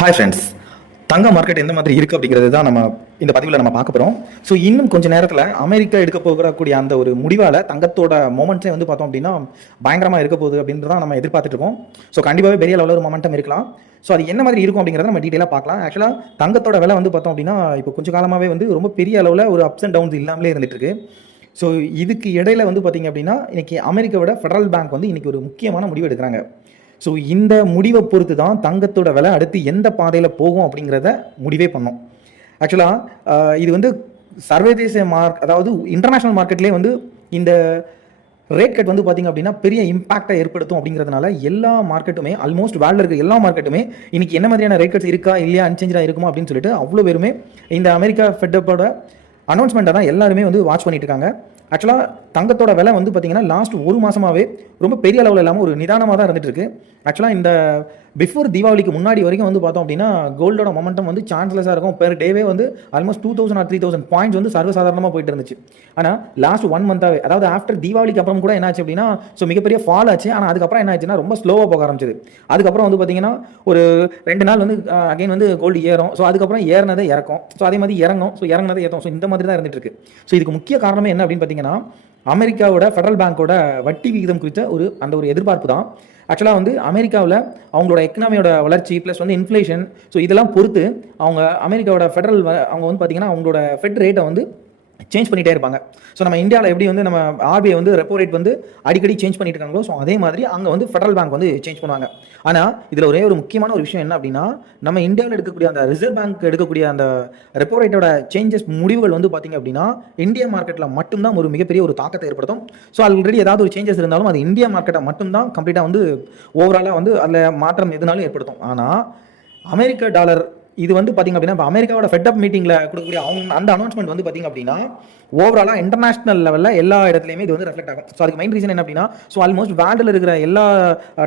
Hi friends, தங்க market எந்த மாதிரி இருக்குது அப்படிங்கிறது தான் நம்ம இந்த பதிவில் நம்ம பார்க்க போகிறோம். ஸோ இன்னும் கொஞ்சம் நேரத்தில் அமெரிக்கா எடுக்க போகக்கூடிய அந்த ஒரு முடிவால் தங்கத்தோட மொமெண்ட்ஸே வந்து பார்த்தோம் அப்படின்னா பயங்கரமாக இருக்க போகுது அப்படின்றத நம்ம எதிர்பார்த்துட்டு இருக்கோம். ஸோ கண்டிப்பாகவே பெரிய லெவலில் ஒரு மொமெண்டம் இருக்கலாம். ஸோ அது என்ன மாதிரி இருக்கும் அப்படிங்கிறத நம்ம டீட்டெயிலாக பார்க்கலாம். ஆக்சுவலாக தங்கத்தோட விலை வந்து பார்த்தோம் அப்படின்னா இப்போ கொஞ்சம் காலமாகவே வந்து ரொம்ப பெரிய அளவில் ஒரு அப்ஸ் அண்ட் டவுன்ஸ் இல்லாமலே இருந்துட்டு இருக்கு. ஸோ இதுக்கு இடையில வந்து பார்த்தீங்க அப்படின்னா இன்னைக்கு அமெரிக்காவோட ஃபெடரல் பேங்க் வந்து இன்னைக்கு ஒரு முக்கியமான முடிவு எடுக்கிறாங்க. ஸோ இந்த முடிவை பொறுத்து தான் தங்கத்தோட விலை அடுத்து எந்த பாதையில் போகும் அப்படிங்கிறத முடிவே பண்ணோம். ஆக்சுவலாக இது வந்து சர்வதேச அதாவது இன்டர்நேஷ்னல் மார்க்கெட்லேயே வந்து இந்த ரேட் கட் வந்து பார்த்திங்க அப்படின்னா பெரிய இம்பாக்டை ஏற்படுத்தும். அப்படிங்கிறதுனால எல்லா மார்க்கெட்டுமே ஆல்மோஸ்ட் வேர்ல்டில் இருக்க எல்லா மார்க்கெட்டுமே இன்னைக்கு என்ன மாதிரியான ரேட் கட்ஸ் இருக்கா இல்லையா அன்சேஞ்சாக இருக்குமா அப்படின்னு சொல்லிட்டு அவ்வளோ பேருமே இந்த அமெரிக்கா ஃபெட்டப்போட அனௌன்ஸ்மெண்ட்டை தான் எல்லாருமே வந்து வாட்ச் பண்ணிட்டு இருக்காங்க. ஆக்சுவலாக தங்கத்தோட விலை வந்து பார்த்தீங்கன்னா லாஸ்ட் ஒரு மாதமாகவே ரொம்ப பெரிய அளவில் இல்லாமல் ஒரு நிதானமாக தான் இருந்துட்டு இருக்கு. ஆக்சுவலாக இந்த பிஃபோர் தீபாவளிக்கு முன்னாடி வரைக்கும் வந்து பார்த்தோம் அப்படின்னா கோல்டோட மொமெண்டம் வந்து சான்ஸ்லெஸ்ஸாக இருக்கும். பெர் டேவே வந்து ஆல்மோஸ்ட் 2000 or 3000 பாயிண்ட்ஸ் வந்து சர்வசாதாரணமாக போயிட்டு இருந்துச்சு. ஆனால் லாஸ்ட் 1 மந்தாவே, அதாவது ஆஃப்டர் தீபாவளிக்கு அப்புறம் கூட என்ன ஆச்சு அப்படின்னா ஸோ மிகப்பெரிய ஃபால் ஆச்சு. ஆனால் அதுக்கப்புறம் என்ன ஆச்சுன்னா ரொம்ப ஸ்லோவாக போக ஆரம்பிச்சது. அதுக்கப்புறம் வந்து பார்த்தீங்கன்னா ஒரு 2 நாள் வந்து அகைன் வந்து கோல்டு ஏறும். ஸோ அதுக்கப்புறம் ஏறினதை இறக்கும். ஸோ அதே மாதிரி இறங்கும். ஸோ இறங்கினதை ஏற்றும். ஸோ இந்த மாதிரி தான் இருந்துட்டு இருக்கு. ஸோ இதுக்கு முக்கிய காரணமே என்ன அப்படின்னு பார்த்தீங்கன்னா அமெரிக்காவோட ஃபெடரல் பேங்கோட வட்டி விகிதம் குறித்த ஒரு எதிர்பார்ப்பு தான். ஆக்சுவலாக வந்து அமெரிக்காவில் அவங்களோட எக்கனாமியோட வளர்ச்சி ப்ளஸ் வந்து இன்ஃப்ளேஷன், ஸோ இதெல்லாம் பொறுத்து அவங்க அமெரிக்காவோட அவங்க வந்து பார்த்தீங்கன்னா அவங்களோட ஃபெட் ரேட்டை வந்து சேஞ்ச் பண்ணிகிட்டே இருப்பாங்க. ஸோ நம்ம இந்தியாவில் எப்படி வந்து நம்ம ஆர்பிஐ வந்து ரெப்போ ரேட் வந்து அடிக்கடி சேஞ்ச் பண்ணிட்டு இருக்காங்களோ ஸோ அதே மாதிரி அங்கே வந்து ஃபெடரல் பேங்க் வந்து சேஞ்ச் பண்ணுவாங்க. ஆனால் இதில் ஒரே ஒரு முக்கியமான ஒரு விஷயம் என்ன அப்படின்னா நம்ம இந்தியாவில் எடுக்கக்கூடிய அந்த ரிசர்வ் பேங்க் எடுக்கக்கூடிய அந்த ரெப்போ ரேட்டோட சேஞ்சஸ் முடிவுகள் வந்து பார்த்திங்க அப்படின்னா இந்தியா மார்க்கெட்டில் மட்டும்தான் ஒரு மிகப்பெரிய ஒரு தாக்கத்தை ஏற்படுத்தும். ஸோ ஆல்ரெடி ஏதாவது ஒரு சேஞ்சஸ் இருந்தாலும் அது இந்தியா மார்க்கெட்டை மட்டும்தான் கம்ப்ளீட்டாக வந்து ஓவராலாக வந்து அதில் மாற்றம் எதுனாலும் ஏற்படுத்தும். ஆனால் அமெரிக்க டாலர் இது வந்து பார்த்திங்க அப்படின்னா இப்போ அமெரிக்காவோட ஃபெட்டப் மீட்டிங்கில் கொடுக்கக்கூடிய அந்த அனௌன்ஸ்மெண்ட் வந்து பார்த்திங்க அப்படின்னா ஓவராலாக இன்டர்நேஷனல் லெவலில் எல்லா இடத்துலையுமே இது வந்து ரெஃப்ளெக்ட் ஆகும். ஸோ அதுக்கு மெயின் ரீசன் என்ன அப்படின்னா ஸோ ஆல்மோஸ்ட் வேர்ல்டில் இருக்கிற எல்லா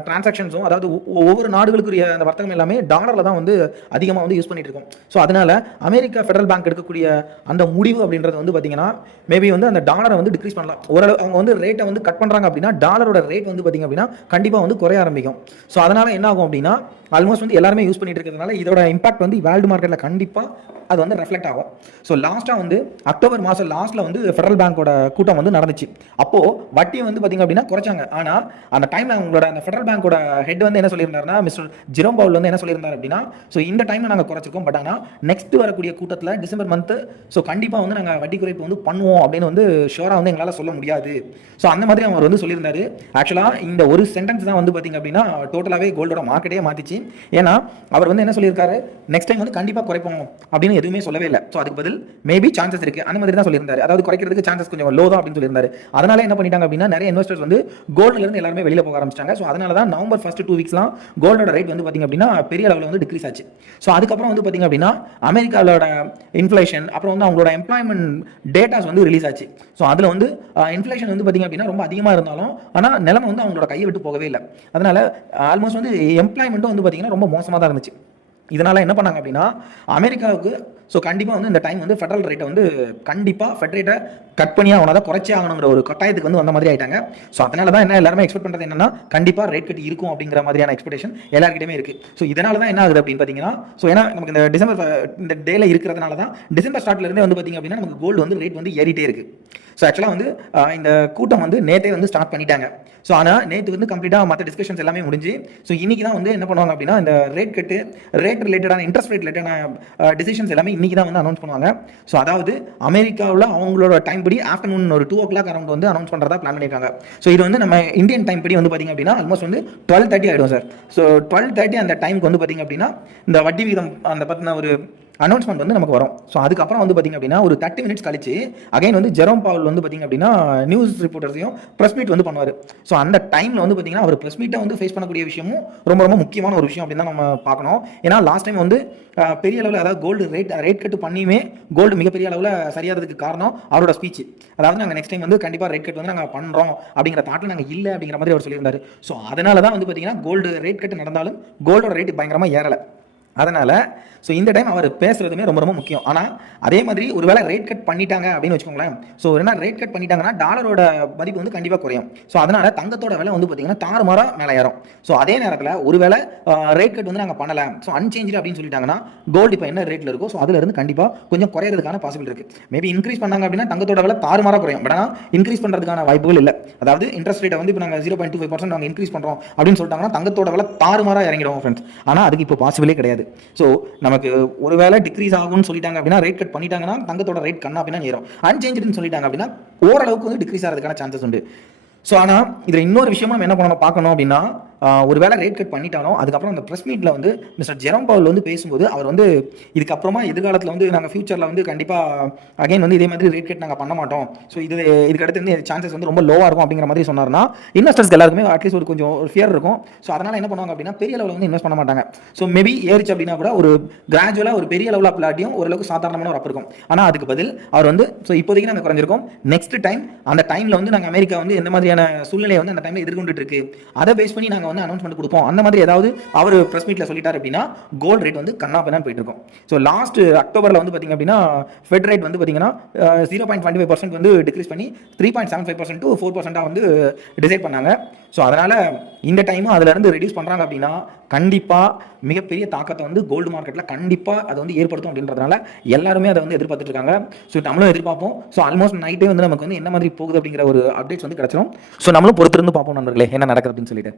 டிரான்சாக்ஷன்ஸும், அதாவது ஒவ்வொரு நாடுகளுக்குரிய அந்த வர்த்தகம் எல்லாமே டாலரில் தான் வந்து அதிகமாக வந்து யூஸ் பண்ணிட்டு இருக்கோம். ஸோ அதனால் அமெரிக்கா ஃபெடரல் பேங்க் எடுக்கக்கூடிய அந்த முடிவு அப்படின்றது வந்து பார்த்திங்கன்னா மேபி வந்து அந்த டாலரை வந்து டிக்ரீஸ் பண்ணலாம். ஓரளவு அவங்க வந்து ரேட்டை வந்து கட் பண்ணுறாங்க அப்படின்னா டாலரோட ரேட் வந்து பார்த்திங்க அப்படின்னா கண்டிப்பாக வந்து குறைய ஆரம்பிக்கும். ஸோ அதனால் என்ன ஆகும் அப்படின்னா ஆல்மோஸ்ட் வந்து எல்லாருமே யூஸ் பண்ணிட்டு இருக்கிறதுனால இதோட இம்பாக்ட் வந்து வேர்ல்டு மார்க்கெட்டில் கண்டிப்பாக அது வந்து ரெஃப்ளெக்ட் ஆகும். ஸோ லாஸ்ட்டாக வந்து அக்டோபர் மாதம் லாஸ்ட்டில் வந்து ஃபெடரல் பேங்கோட கூட்டம் வந்து நடந்துச்சு. அப்போது வட்டியை வந்து பார்த்திங்க அப்படின்னா குறைச்சாங்க. ஆனால் அந்த டைமில் அவங்களோட அந்த ஃபெடரல் பேங்கோட ஹெட் வந்து என்ன சொல்லியிருந்தாருன்னா மிஸ்டர் ஜெரோம் பவுல் வந்து என்ன சொல்லியிருந்தார் அப்படின்னா ஸோ இந்த டைமில் நாங்கள் குறைச்சிருக்கோம், பட் ஆனால் நெக்ஸ்ட் வரக்கூடிய கூட்டத்தில் டிசம்பர் மந்த்து ஸோ கண்டிப்பாக வந்து நாங்கள் வட்டி குறைப்பு வந்து பண்ணுவோம் அப்படின்னு வந்து ஷோராக வந்து எங்களால் சொல்ல முடியாது. ஸோ அந்த மாதிரி அவர் வந்து சொல்லியிருந்தாரு. ஆக்சுவலாக இந்த ஒரு சென்டென்ஸ் தான் வந்து பார்த்திங்க அப்படின்னா டோட்டலாகவே கோல்டோட மார்க்கெட்டே மாற்றிச்சு. ஏன்னா அவர் வந்து என்ன சொல்லியிருக்காரு, நெக்ஸ்ட் டைம் வந்து கண்டிப்பாக குறைப்போம் அப்படின்னு எதுவுமே சொல்லவே இல்லை. ஸோ அதுக்கு பதில் மேபி சான்சஸ் இருக்கு அந்த மாதிரி தான் சொல்லியிருந்தாரு. அதாவது குறைக்கிறதுக்கு சான்சஸ் கொஞ்சம் லோ தான் அப்படின்னு சொல்லியிருந்தாரு. அதனால என்ன பண்ணிட்டாங்க அப்படின்னா நிறைய இன்வெஸ்டர்ஸ் வந்து கோல்டுல இருந்து எல்லாருமே வெளியில போக ஆரம்பிச்சிட்டாங்க. ஸோ அதனால தான் நவம்பர் ஃபர்ஸ்ட் 2 வீக்ஸ்லாம் கோல்டோட ரேட் வந்து பார்த்தீங்க அப்படின்னா பெரிய அளவில் வந்து டிக்ரீஸ் ஆச்சு. ஸோ அதுக்கப்புறம் வந்து பார்த்தீங்க அப்படின்னா அமெரிக்காவோட இன்ஃப்ளேஷன் அப்புறம் வந்து அவங்களோட எம்ப்ளாய்மெண்ட் டேட்டாஸ் வந்து ரிலீஸ் ஆச்சு. ஸோ அதில் வந்து இன்ஃப்ளேஷன் வந்து பார்த்தீங்க அப்படின்னா ரொம்ப அதிகமாக இருந்தாலும் ஆனால் நிலைமை வந்து அவங்களோட கையை விட்டு போகவே இல்லை. அதனால ஆல்மோஸ்ட் வந்து எம்ப்ளாய்மெண்ட்டும் வந்து பார்த்தீங்கன்னா ரொம்ப மோசமாக தான் இருந்துச்சு. இதனால் என்ன பண்ணாங்க அப்படின்னா அமெரிக்காவுக்கு ஸோ கண்டிப்பாக வந்து இந்த டைம் வந்து ஃபெடரல் ரேட்டை வந்து கண்டிப்பாக ஃபெட் ரேட்டை கட் பண்ணி ஆகணும், அதை குறைச்சி ஆகணுங்கிற ஒரு கட்டாயத்துக்கு வந்து வந்த மாதிரி ஆயிட்டாங்க. ஸோ அதனால தான் என்ன எல்லாருமே எக்ஸ்பெக்ட் பண்ணுறது என்னன்னா கண்டிப்பாக ரேட் கட் இருக்கும் அப்படிங்கிற மாதிரியான எக்ஸ்பெக்டேஷன் எல்லாருக்கிட்டே இருக்குது. ஸோ இதனால தான் என்ன ஆகுது அப்படின்னு பார்த்தீங்கன்னா ஸோ ஏன்னா நமக்கு இந்த டிசம்பர் இந்த டேல இருக்கிறதுனால தான் டிசம்பர் ஸ்டார்ட்லேருந்தே வந்து பார்த்தீங்க அப்படின்னா நமக்கு கோல்டு வந்து ரேட் வந்து ஏறிட்டே இருக்குது. ஸோ ஆக்சுவலாக வந்து இந்த கூட்டம் வந்து நேற்றே வந்து ஸ்டார்ட் பண்ணிட்டாங்க. ஸோ ஆனால் நேற்று வந்து கம்ப்ளீட்டாக மற்ற டிஸ்கஷன்ஸ் எல்லாமே முடிஞ்சு ஸோ இன்றைக்கி தான் வந்து என்ன பண்ணுவாங்க அப்படின்னா இந்த ரேட் ரிலேட்டடான இன்ட்ரெஸ்ட் ரேட் ரிலேட்டடான டிசிஷன்ஸ் எல்லாமே இன்றைக்கி தான் வந்து அனௌன்ஸ் பண்ணுவாங்க. ஸோ அதாவது அமெரிக்காவில் அவங்களோட டைம் படி ஆஃப்டர்நூன் ஒரு 2 o'clock அரௌண்ட் வந்து அனௌன்ஸ் பண்ணுறதா பிளான் பண்ணியிருக்காங்க. ஸோ இது வந்து நம்ம இந்தியன் டைம் படி வந்து பார்த்திங்க அப்படின்னா ஆல்மோஸ்ட் வந்து 12:30 ஆகிடும் சார். ஸோ 12:30 அந்த டைமுக்கு வந்து பார்த்திங்க அப்படின்னா இந்த வட்டி விகிதம் அந்த பற்றின ஒரு அனௌன்ஸ்மெண்ட் வந்து நமக்கு வரும். ஸோ அதுக்கப்புறம் வந்து பார்த்திங்க அப்படின்னா ஒரு 30 minutes கழிச்சு அகைன் வந்து ஜெரோம் பவுல் வந்து பார்த்திங்க அப்படின்னா நியூஸ் ரிப்போர்ட்டர்ஸையும் ப்ரெஸ் மீட் வந்து பண்ணுவார். ஸோ அந்த டைமில் வந்து பார்த்திங்கன்னா அவர் ப்ரெஸ் மீட்டை வந்து ஃபேஸ் பண்ணக்கூடிய விஷயமும் ரொம்ப ரொம்ப முக்கியமான ஒரு விஷயம் அப்படின்னு தான் நம்ம பார்க்கணும். ஏன்னா லாஸ்ட் டைம் வந்து பெரிய அளவில் அதாவது கோல்டு ரேட் கட்டு பண்ணியுமே கோல்டு மிகப்பெரிய அளவில் சரியாகிறதுக்கு காரணம் அவரோட ஸ்பீச். அதாவது நாங்கள் நெக்ஸ்ட் டைம் வந்து கண்டிப்பாக ரேட் கட் வந்து நாங்கள் பண்ணுறோம் அப்படிங்கிற தாட்டில் நாங்கள் இல்லை அப்படிங்கிற மாதிரி அவர் சொல்லியிருந்தார். ஸோ அதனால தான் வந்து பார்த்திங்கன்னா கோல்டு ரேட் கட்டு நடந்தாலும் கோல்டோட ரேட் பயங்கரமாக ஏறலை. அதனால் ஸோ இந்த டைம் அவர் பேசுறதுமே ரொம்ப ரொம்ப முக்கியம். ஆனால் அதே மாதிரி ஒருவேளை ரேட் கட் பண்ணிட்டாங்க அப்படின்னு வச்சுக்கோங்களேன். ஸோ என்ன ரேட் கட் பண்ணிட்டாங்கன்னா டாலரோட மதிப்பு வந்து கண்டிப்பாக குறையும். ஸோ அதனால் தங்கத்தோட விலை வந்து பார்த்தீங்கன்னா தாறுமாறா மேலே ஏறும். ஸோ அதே நேரத்தில் ஒருவேளை ரேட் கட் வந்து நாங்கள் பண்ணலை, ஸோ அன்சேஞ்சு அப்படின்னு சொல்லிட்டாங்கன்னா கோல்டு இப்போ என்ன ரேட்டில் இருக்கோ ஸோ அதில் இருந்து கண்டிப்பாக கொஞ்சம் குறையிறதுக்கான பாசிபிள் இருக்குது. மேபி இன்க்ரீஸ் பண்ணாங்க அப்படின்னா தங்கத்தோட விலை தாறுமாறா குறையும். பட் ஆனால் இன்க்ரீஸ் பண்ணுறதுக்கான வாய்ப்புகள் இல்லை. அதாவது இன்ட்ரெஸ்ட் ரேட்டை வந்து இப்போ நாங்கள் 0.25% நாங்கள் இன்க்ரீஸ் பண்ணுறோம் அப்படின்னு சொல்லிட்டாங்கன்னா தங்கத்தோட விலை தாறுமாறா இறங்கிடும் ஃப்ரெண்ட்ஸ். ஆனால் அதுக்கு இப்போ பாசிபிளே கிடையாது. ஸோ நமக்கு ஒருவேளை டிக்ரீஸ் ஆகும்னு சொல்லிட்டாங்க அப்படின்னா, ரேட் கட் பண்ணிட்டாங்கன்னா தங்கத்தோட ரேட் கண்ணா அப்படின்னா ஏறும். அன்சேஞ்சுன்னு சொல்லிட்டாங்க அப்படின்னா ஓரளவுக்கு வந்து டிக்ரீஸ் ஆகிறதுக்கான சான்சஸ் உண்டு. ஸோ ஆனால் இதில் இன்னொரு விஷயமும் நம்ம என்ன பண்ணணும் பார்க்கணும் அப்படின்னா, ஒருவேளை ரேட் கட் பண்ணிட்டானோ அதுக்கப்புறம் அந்த ப்ரெஸ் மீட்டில் வந்து மிஸ்டர் ஜெரோம் பவுல் வந்து பேசும்போது அவர் வந்து இதுக்கப்புறமா எதிர்காலத்தில் வந்து நாங்கள் ஃபியூச்சரில் வந்து கண்டிப்பாக அகைன் வந்து இதே மாதிரி ரேட் கட் நாங்கள் பண்ண மாட்டோம், ஸோ இதுக்கு அடுத்து வந்து சான்சஸ் வந்து ரொம்ப லோவாக இருக்கும் அப்படிங்கிற மாதிரி சொன்னார்னா இன்வெஸ்டர்ஸ்க்கு எல்லாருக்குமே அட்லீஸ்ட் ஒரு கொஞ்சம் ஒரு ஃபியர் இருக்கும். ஸோ அதனால் என்ன பண்ணுவாங்க அப்படின்னா பெரிய லெவலில் வந்து இன்வெஸ்ட் பண்ண மாட்டாங்க. ஸோ மேபி ஏறிச்சு அப்படின்னா கூட ஒரு கிராஜுவலாக ஒரு பெரிய லெவலில் பிளாட்டியும் ஓரளவுக்கு சாதாரணமான ஒரு அப் இருக்கும். ஆனால் அதுக்கு பதில் அவர் வந்து ஸோ இப்போதைக்கு நாங்கள் குறைஞ்சிருக்கோம், நெக்ஸ்ட் டைம் அந்த டைமில் வந்து நாங்கள் அமெரிக்கா வந்து எந்த மாதிரியான சூழ்நிலையை வந்து அந்த டைமில் எதிர்கொண்டுட்டு இருக்கு அதை பேஸ் பண்ணி நாங்கள் வந்து அனௌன்ஸ்மெண்ட் கொடுப்போம் அந்த மாதிரி ஏதாவது அவர் பிரஸ் மீட்ல சொல்லிட்டார் அப்படின்னா கோல்ட் ரேட் வந்து கண்ணா பின்னான்னு போயிட்டு இருக்கும். ஸோ லாஸ்ட் அக்டோபரில் வந்து பார்த்தீங்க அப்படின்னா ஃபெட் ரேட் வந்து பார்த்தீங்கன்னா 0.25% வந்து டிக்ரீஸ் பண்ணி 3.75% to 4% வந்து டிசைட் பண்ணாங்க. ஸோ அதனால் இந்த டைமும் அதிலிருந்து ரெடியூஸ் பண்ணுறாங்க அப்படின்னா கண்டிப்பாக மிகப்பெரிய தாக்கத்தை வந்து கோல்டு மார்க்கெட்டில் கண்டிப்பாக அதை வந்து ஏற்படுத்தும் அப்படின்றதுனால எல்லாருமே அதை வந்து எதிர்பார்த்துட்டு இருக்காங்க. ஸோ நம்மளும் எதிர்பார்ப்போம். ஸோ ஆல்மோஸ்ட் நைட்டே வந்து நமக்கு வந்து என்ன மாதிரி போகுது அப்படிங்கிற ஒரு அப்டேட்ஸ் வந்து கிடச்சிரும். ஸோ நம்மளும் பொறுத்திருந்து பார்ப்போம் நண்பர்களே என்ன நடக்குது அப்படின்னு சொல்லிட்டு.